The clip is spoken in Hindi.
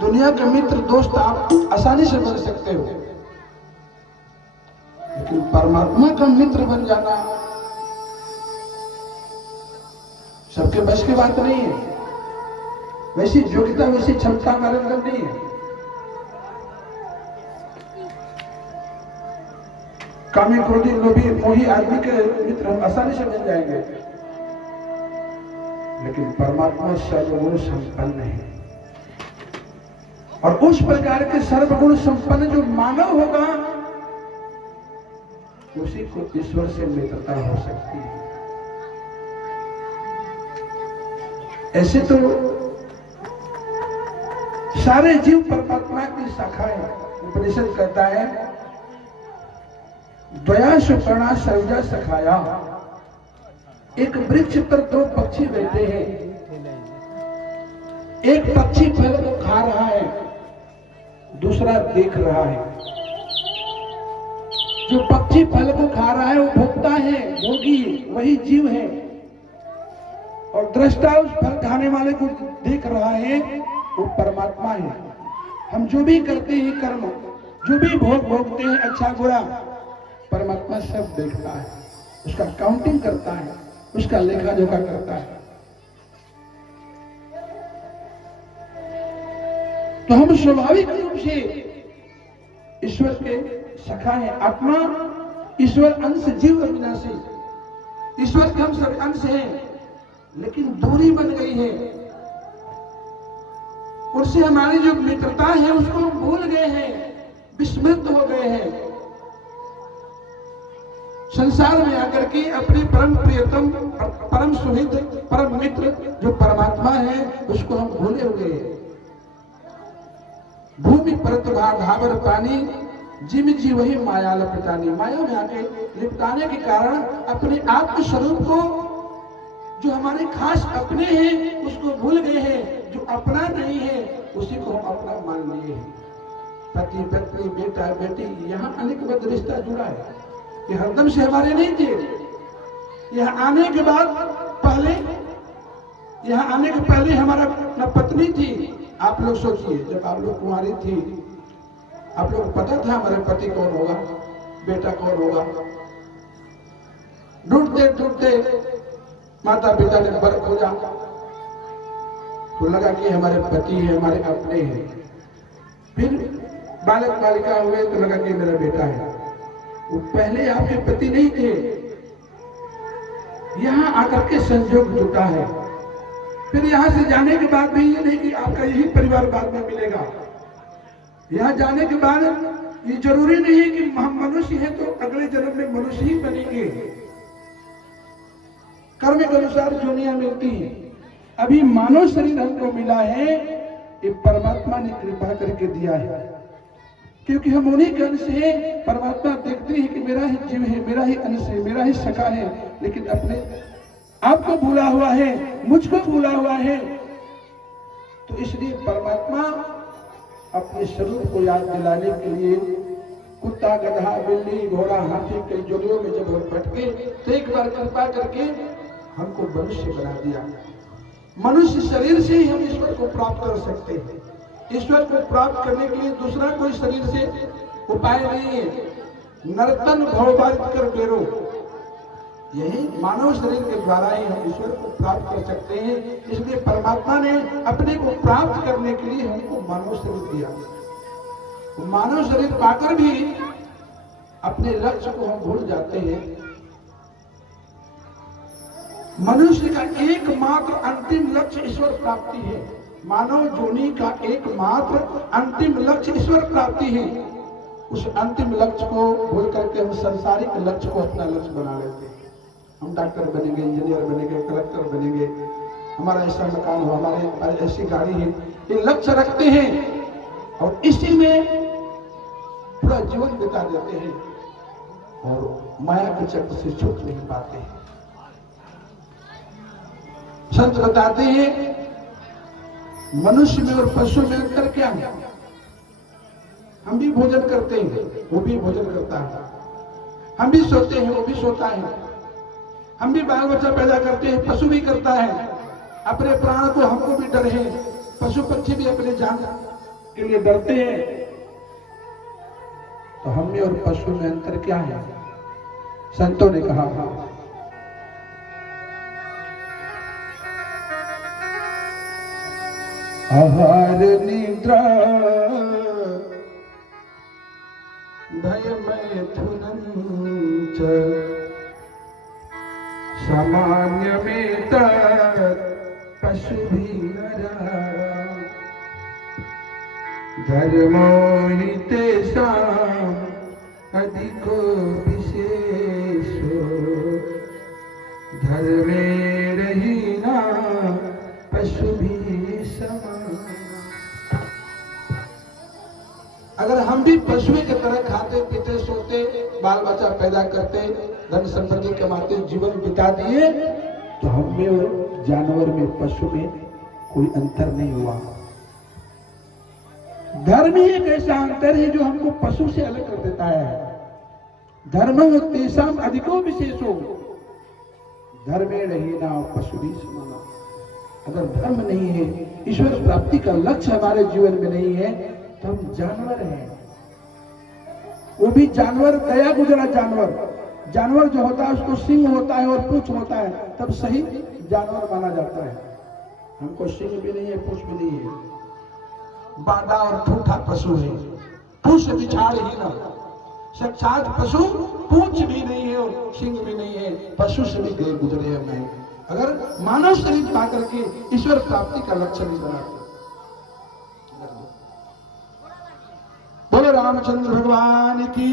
दुनिया के मित्र दोस्त आप आसानी से बन सकते हो, लेकिन परमात्मा का मित्र बन जाना सबके बस की बात नहीं है। वैसी योग्यता, वैसी क्षमता हमारे अंदर नहीं है। कामी, क्रोधी, लोभी, मोही आदमी के मित्र हम आसानी से बन जाएंगे, लेकिन परमात्मा सर्वगुण संपन्न है। और उस प्रकार के सर्वगुण संपन्न जो मानव होगा, उसी को ईश्वर से मित्रता हो सकती है। ऐसे तो सारे जीव परमात्मा की शाखाएं। उपनिषद कहता है, द्वया सुपर्णा सर्वजा सखाया। एक वृक्ष पर दो पक्षी बैठे हैं। एक पक्षी फल को खा रहा है, दूसरा देख रहा है। जो पक्षी फल को खा रहा है वो भोक्ता है, भोगी वही जीव है, और दृष्टा उस फल खाने वाले को देख रहा है, वो परमात्मा है। हम जो भी करते हैं कर्म, जो भी भोग भोगते हैं, अच्छा बुरा, परमात्मा सब देखता है, उसका काउंटिंग करता है, उसका लेखा जोखा करता है। तो हम स्वाभाविक रूप से ईश्वर के सखा हैं। आत्मा ईश्वर अंश, जीव अविनाशी। ईश्वर के हम सब अंश हैं, लेकिन दूरी बन गई है। उससे हमारी जो मित्रता है उसको हम भूल गए हैं, विस्मृत हो गए हैं। संसार में आकर के अपने परम प्रियतम, परम सुहृद, परम मित्र जो परमात्मा है, उसको हम भूले हुए हैं। भूमि परत धावर पानी, जिम जी वही माया लपटानी। माया में आके लिपटाने के कारण अपने आत्म स्वरूप को, जो हमारे खास अपने हैं, उसको भूल गए हैं। जो अपना नहीं है उसी को हम अपना मान लिए हैं। पति पत्नी, बेटा बेटी, यहाँ अनेक बद रिश्ता जुड़ा है। ये हरदम से हमारे नहीं थे। यहाँ आने के बाद पहले, यहाँ आने के पहले हमारा न पत्नी थी। आप लोग सोचिए, जब आप लोग कुंवारी थी, आप लोग पता था हमारे पति कौन होगा, बेटा कौन होगा। ढूंढते ढूंढते माता पिता ने बर खोजा, तो लगा कि हमारे पति है, हमारे अपने हैं। फिर बालक बालिका हुए तो लगा कि मेरा बेटा है। वो पहले आपके पति नहीं थे। यहाँ आकर के संयोग जुटा है। फिर यहाँ से जाने के बाद भी ये नहीं कि आपका यही परिवार बाद में मिलेगा। यहाँ जाने के बाद ये जरूरी नहीं है कि हम मनुष्य हैं तो अगले जन्म में मनुष्य ही बनेंगे। कर्म के अनुसार दुनिया मिलती है। अभी मानव शरीर हमको मिला है, ये परमात्मा ने कृपा करके दिया है, क्योंकि हम उन्हीं के अंश हैं। परमात्मा देखते हैं कि मेरा ही जीव है, मेरा ही अंश है, मेरा ही सखा है, लेकिन अपने आपको भूला हुआ है, मुझको भूला हुआ है। तो इसलिए परमात्मा अपने स्वरूप को याद दिलाने के लिए कुत्ता, गधा, बिल्ली, घोड़ा, हाथी कई जोड़ियों में जब हम भटके, तो एक बार कृपा करके हमको मनुष्य बना दिया। मनुष्य शरीर से ही हम ईश्वर को प्राप्त कर सकते हैं। ईश्वर को प्राप्त करने के लिए दूसरा कोई शरीर से उपाय नहीं है। नर्तन भवबाधित कर बेरो, यही मानव शरीर के द्वारा ही हम ईश्वर को प्राप्त कर सकते हैं। इसलिए परमात्मा ने अपने को प्राप्त करने के लिए हमको मानव शरीर दिया। मानव शरीर पाकर भी अपने लक्ष्य को हम भूल जाते हैं। मनुष्य का एकमात्र अंतिम लक्ष्य ईश्वर प्राप्ति है। मानव जोनी का एकमात्र अंतिम लक्ष्य ईश्वर प्राप्ति है। उस अंतिम लक्ष्य को भूल करके हम सांसारिक लक्ष्य को अपना लक्ष्य बना लेते हैं। हम डॉक्टर बनेंगे, इंजीनियर बनेंगे, कलेक्टर बनेंगे, हमारा ऐसा मकान हो, हमारे ऐसी गाड़ी है, ये लक्ष्य रखते हैं और इसी में पूरा जीवन बिता देते हैं और माया के चक्र से छूट नहीं पाते हैं। संत बताते हैं मनुष्य में और पशु में अंतर क्या है। हम भी भोजन करते हैं, वो भी भोजन करता है। हम भी सोते हैं, वो भी सोता है। हम भी बाल बच्चा पैदा करते हैं, पशु भी करता है। अपने प्राण को हमको भी डर है। पशु पक्षी भी अपने जान के लिए डरते हैं, तो हम में और पशु में अंतर क्या है? संतों ने कहा आहार निद्रा भय मैथुनं च सामान्य में पशु भी धर्मो हि तेषां अधिको विशेषो धर्मे रहिना पशु भी समान। अगर हम भी पशु की तरह खाते पीते सोते बाल बच्चा पैदा करते धन संपत्ति कमाते जीवन बिता दिए, तो हम में और जानवर में पशु में कोई अंतर नहीं हुआ। धर्म ही एक ऐसा अंतर है जो हमको पशु से अलग कर देता है। धर्म तेषाम अधिको विशेषो धर्मे रहीना पशु भी समाना। अगर धर्म नहीं है, ईश्वर प्राप्ति का लक्ष्य हमारे जीवन में नहीं है, तो हम जानवर हैं। वो भी जानवर गया गुजरा जानवर। जानवर जो होता है उसको सिंह होता है और पूंछ होता है, तब सही जानवर माना जाता है। हमको सिंह भी नहीं है, पूंछ भी नहीं है, बाधा और ठूठा पशु है, पूछ बिछाड़ ही ना। साक्षात पशु पूंछ भी नहीं है और सिंह भी नहीं है, पशु से भी गए गुजरे हैं। मैं अगर मानव शरीर पा करके ईश्वर प्राप्ति का लक्ष्य नहीं बनाते। बोलो रामचंद्र भगवान की